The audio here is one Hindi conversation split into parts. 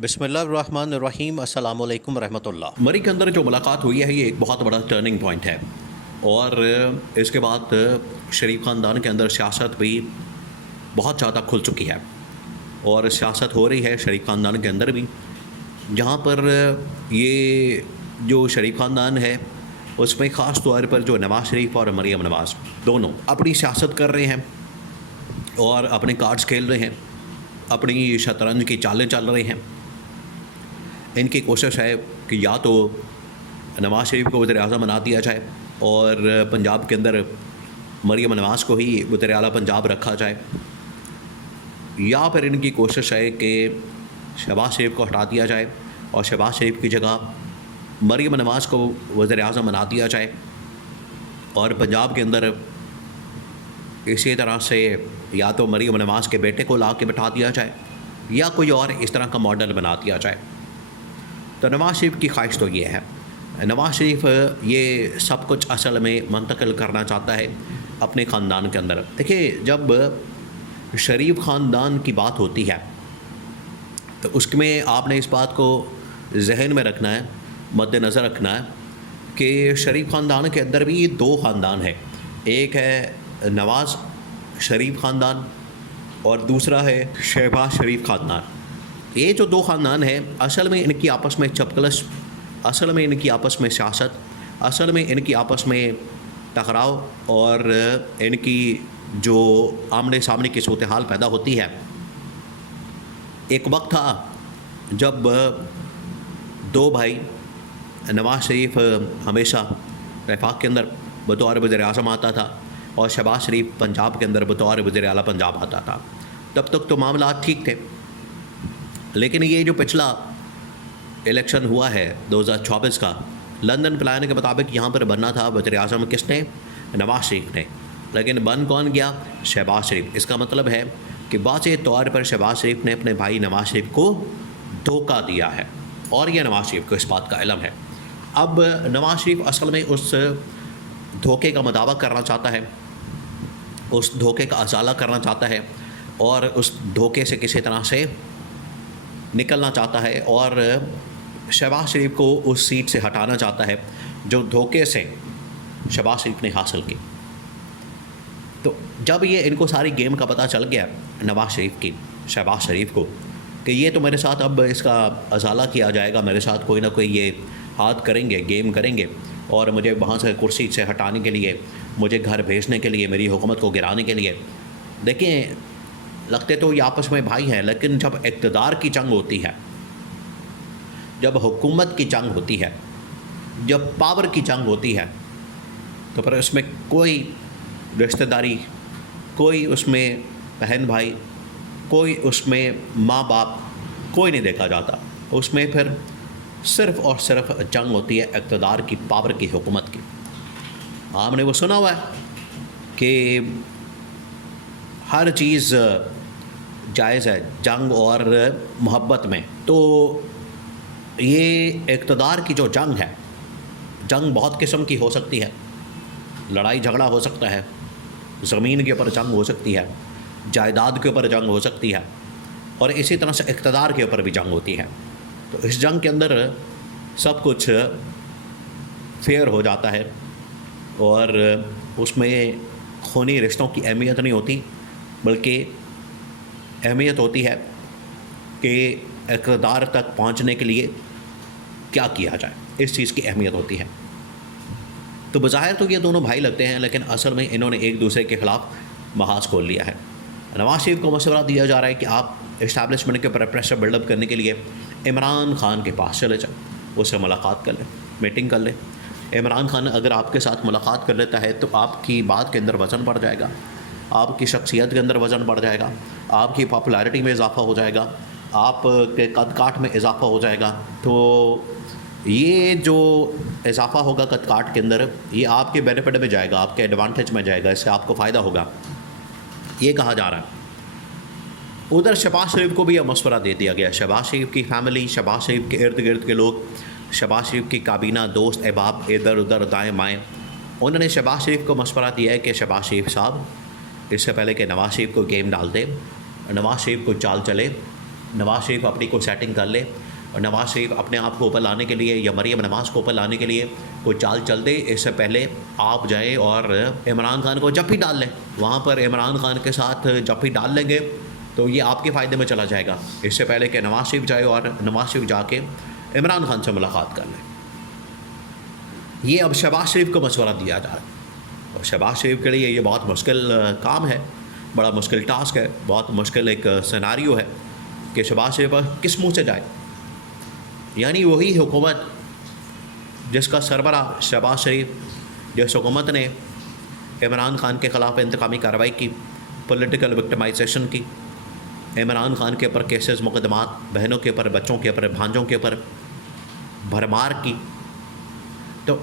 बिस्मिल्लाहिर्रहमानिर्रहीम अस्सलामु अलैकुम रहमतुल्लाह। मरी के अंदर जो मुलाकात हुई है ये एक बहुत बड़ा टर्निंग पॉइंट है। और इसके बाद शरीफ ख़ानदान के अंदर सियासत भी बहुत ज़्यादा खुल चुकी है और सियासत हो रही है शरीफ ख़ानदान के अंदर भी, जहाँ पर ये जो शरीफ ख़ानदान है उसमें ख़ास तौर पर जो नवाज़ शरीफ और मरीम नवाज़ दोनों अपनी सियासत कर रहे हैं और अपने कार्ड्स खेल रहे हैं, अपनी शतरंज की चालें चल रहे हैं। इनकी कोशिश है कि या तो नवाज़ शरीफ को वज़ीर-ए-आज़म बना दिया जाए और पंजाब के अंदर मरीम नवाज़ को ही वज़ीर आला पंजाब रखा जाए, या फिर इनकी कोशिश है कि शहबाज शरीफ को हटा दिया जाए और शहबाज शरीफ की जगह मरीम नवाज़ को वज़ीर-ए-आज़म बना दिया जाए और पंजाब के अंदर इसी तरह से या तो मरीम नवाज़ के बेटे को ला के बैठा दिया जाए या कोई और इस तरह का मॉडल बना दिया जाए। तो नवाज़ शरीफ की ख्वाहिश तो ये है। नवाज़ शरीफ ये सब कुछ असल में मुंतकिल करना चाहता है अपने ख़ानदान के अंदर। देखिए, जब शरीफ ख़ानदान की बात होती है तो उसमें आपने इस बात को जहन में रखना है, मद्देनज़र रखना है कि शरीफ ख़ानदान के अंदर भी दो ख़ानदान है। एक है नवाज़ शरीफ ख़ानदान और दूसरा है शहबाज शरीफ ख़ानदान। ये जो दो ख़ानदान हैं असल में इनकी आपस में चपकलश, असल में इनकी आपस में सियासत, असल में इनकी आपस में टकराव और इनकी जो आमने सामने की सूरत हाल पैदा होती है। एक वक्त था जब दो भाई, नवाज़ शरीफ हमेशा वफाक के अंदर बतौर वज़ीर-ए-आज़म आता था और शहबाज शरीफ पंजाब के अंदर बतौर वज़ीर आला पंजाब आता था। तब तक तो मामला ठीक थे, लेकिन ये जो पिछला इलेक्शन हुआ है 2024 का, लंदन प्लान के मुताबिक यहाँ पर बनना था वज़ीर-ए-आज़म किसने? नवाज़ शरीफ ने, लेकिन बन कौन गया? शहबाज शरीफ। इसका मतलब है कि वाज़ेह तौर पर शहबाज शरीफ ने अपने भाई नवाज़ शरीफ को धोखा दिया है और यह नवाज़ शरीफ को इस बात का इल्म है। अब नवाज़ शरीफ असल में उस धोखे का मुदावा करना चाहता है, उस धोखे का अजाला करना चाहता है और उस धोखे से किसी तरह से निकलना चाहता है और शहबाज शरीफ को उस सीट से हटाना चाहता है जो धोखे से शहबाज शरीफ ने हासिल की। तो जब ये इनको सारी गेम का पता चल गया नवाज़ शरीफ की, शहबाज शरीफ को, कि ये तो मेरे साथ अब इसका अजाला किया जाएगा, मेरे साथ कोई ना कोई ये हाथ करेंगे, गेम करेंगे और मुझे वहाँ से कुर्सी से हटाने के लिए, मुझे घर भेजने के लिए, मेरी हुकूमत को गिराने के लिए। देखिए, लगते तो ये आपस में भाई हैं, लेकिन जब इक़्तिदार की जंग होती है, जब हुकूमत की जंग होती है, जब पावर की जंग होती है, तो फिर उसमें कोई रिश्तेदारी, कोई उसमें बहन भाई, कोई उसमें माँ बाप, कोई नहीं देखा जाता। उसमें फिर सिर्फ़ और सिर्फ जंग होती है इक़्तिदार की, पावर की, हुकूमत की। आपने वो सुना हुआ है कि हर चीज़ जायज़ है जंग और मोहब्बत में। तो ये इक़्तिदार की जो जंग है, जंग बहुत किस्म की हो सकती है। लड़ाई झगड़ा हो सकता है, ज़मीन के ऊपर जंग हो सकती है, जायदाद के ऊपर जंग हो सकती है और इसी तरह से इक़्तिदार के ऊपर भी जंग होती है। तो इस जंग के अंदर सब कुछ फेयर हो जाता है और उसमें खूनी रिश्तों की अहमियत नहीं होती, बल्कि अहमियत होती है कि इक़्तिदार तक पहुंचने के लिए क्या किया जाए, इस चीज़ की अहमियत होती है। तो बज़ाहिर तो ये दोनों भाई लगते हैं, लेकिन असल में इन्होंने एक दूसरे के ख़िलाफ़ महाज खोल लिया है। नवाज़ शरीफ को मशवरा दिया जा रहा है कि आप इस्टेब्लिशमेंट के ऊपर प्रेशर बिल्डअप करने के लिए इमरान खान के पास चले जाएं, उससे मुलाकात कर लें, मीटिंग कर लें। इमरान खान अगर आपके साथ मुलाकात कर लेता है तो आपकी बात के अंदर वज़न बढ़ जाएगा, आपकी शख्सियत के अंदर वज़न बढ़ जाएगा, आपकी पॉपुलैरिटी में इजाफ़ा हो जाएगा, आपके कद काठ में इजाफ़ा हो जाएगा। तो ये जो इजाफ़ा होगा कद काठ के अंदर, ये आपके बेनिफिट में जाएगा, आपके एडवांटेज में जाएगा, इससे आपको फ़ायदा होगा, ये कहा जा रहा है। उधर शहबाज शरीफ को भी यह मशवरा दे दिया गया। शहबाज शरीफ की फैमिली, शहबाज शरीफ के इर्द गिर्द के लोग, शहबाज शरीफ की काबीना, दोस्त अहबाब, इधर उधर दाएँ बाएँ, उन्होंने शहबाज शरीफ को मशवरा दिया है कि शहबाज शरीफ साहब, इससे पहले कि नवाज़ शरीफ को गेम डाल दें, नवाज़ शरीफ को चाल चले नवाज़ शरीफ अपनी कोई सेटिंग कर ले और नवाज़ शरीफ अपने आप को ऊपर लाने के लिए या मरीम नवाज़ को ऊपर लाने के लिए कोई चाल चल दे, इससे पहले आप जाए और इमरान खान को जप्पी डाल लें। वहाँ पर इमरान खान के साथ जप्पी डाल लेंगे तो ये आपके फ़ायदे में चला जाएगा, इससे पहले कि नवाज़ शरीफ जाए और नवाज़ शरीफ जाके इमरान खान से मुलाकात कर लें। ये अब शहबाज शरीफ को मशवरा दिया जा रहा है और शहबाज शरीफ के लिए ये बहुत मुश्किल काम है, बड़ा मुश्किल टास्क है, बहुत मुश्किल एक सिनेरियो है कि शहबाज शरीफ किस मुँह से जाए। यानी वही हुकूमत जिसका सरबरा शहबाज शरीफ, जिस हुकूमत ने इमरान खान के ख़िलाफ़ इंतकामी कार्रवाई की, पॉलिटिकल विक्टिमाइजेशन की, इमरान खान के ऊपर केसेस मुकदमात, बहनों के ऊपर, बच्चों के ऊपर, भांजों के ऊपर भरमार की, तो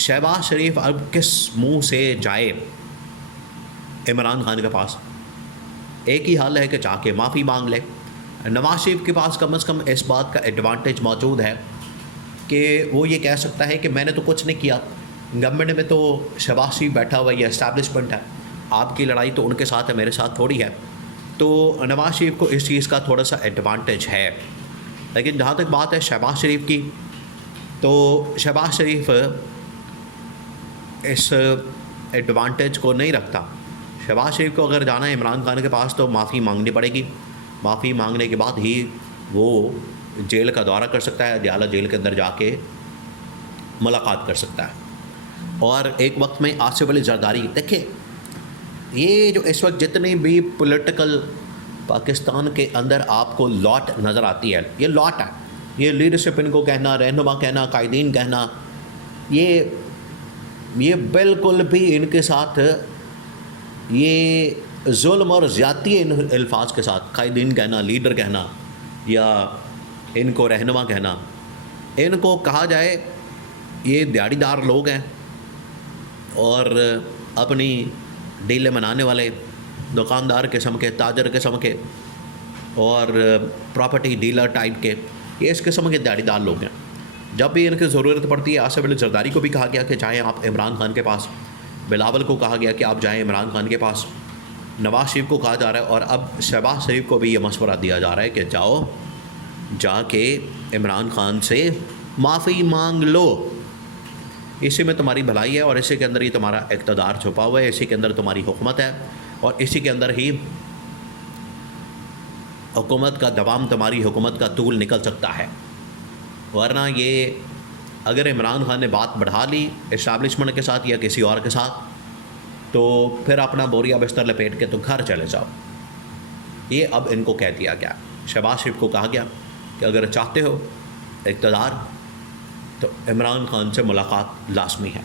शहबाज शरीफ अब किस मुंह से जाए इमरान खान के पास? एक ही हाल है कि जाके माफ़ी मांग ले। नवाज़ शरीफ के पास कम से कम इस बात का एडवांटेज मौजूद है कि वो ये कह सकता है कि मैंने तो कुछ नहीं किया, गवर्नमेंट में तो शहबाज शरीफ बैठा हुआ, ये एस्टैब्लिशमेंट है, आपकी लड़ाई तो उनके साथ है, मेरे साथ थोड़ी है। तो नवाज़ शरीफ को इस चीज़ का थोड़ा सा एडवांटेज है। लेकिन जहाँ तक बात है शहबाज शरीफ की, तो शहबाज शरीफ इस एडवांटेज को नहीं रखता। शहबाज शरीफ को अगर जाना है इमरान खान के पास तो माफ़ी मांगनी पड़ेगी, माफ़ी मांगने के बाद ही वो जेल का दौरा कर सकता है, अदयाला जेल के अंदर जाके मुलाकात कर सकता है। और एक वक्त में आसिफ अली जरदारी, देखिए ये जो इस वक्त जितनी भी पॉलिटिकल पाकिस्तान के अंदर आपको लॉट नज़र आती है, ये लॉट है, ये लीडरशिप इनको कहना, रहनुमा कहना, कायदीन कहना, ये बिल्कुल भी इनके साथ ये जुल्म और ज़्यादती इन अल्फाज के साथ, कायदीन कहना, लीडर कहना या इनको रहनुमा कहना, इनको कहा जाए ये दिहाड़ीदार लोग हैं और अपनी डीलें मनाने वाले दुकानदार किस्म के, ताजर किस्म के और प्रॉपर्टी डीलर टाइप के, ये इस किस्म के दिहाड़ीदार लोग हैं। जब भी इनकी ज़रूरत पड़ती है, आसिफ अली जरदारी को भी कहा गया कि जाएँ आप इमरान खान के पास, बिलावल को कहा गया कि आप जाएँ इमरान खान के पास, नवाज़ शरीफ को कहा जा रहा है और अब शहबाज शरीफ को भी ये मशवरा दिया जा रहा है कि जाओ जाके इमरान खान से माफ़ी मांग लो। इसी में तुम्हारी भलाई है और इसी के अंदर ही तुम्हारा इक़्तिदार छुपा हुआ है, इसी के अंदर तुम्हारी हुकूमत है और इसी के अंदर ही हुकूमत का दवाम, तुम्हारी हुकूमत का तूल निकल सकता है। वरना ये अगर इमरान खान ने बात बढ़ा ली इस्टेब्लिशमेंट के साथ या किसी और के साथ, तो फिर अपना बोरिया बिस्तर लपेट के तो घर चले जाओ। ये अब इनको कह दिया गया, शहबाज शरीफ को कहा गया कि अगर चाहते हो इक़्तिदार तो इमरान खान से मुलाकात लाजमी है।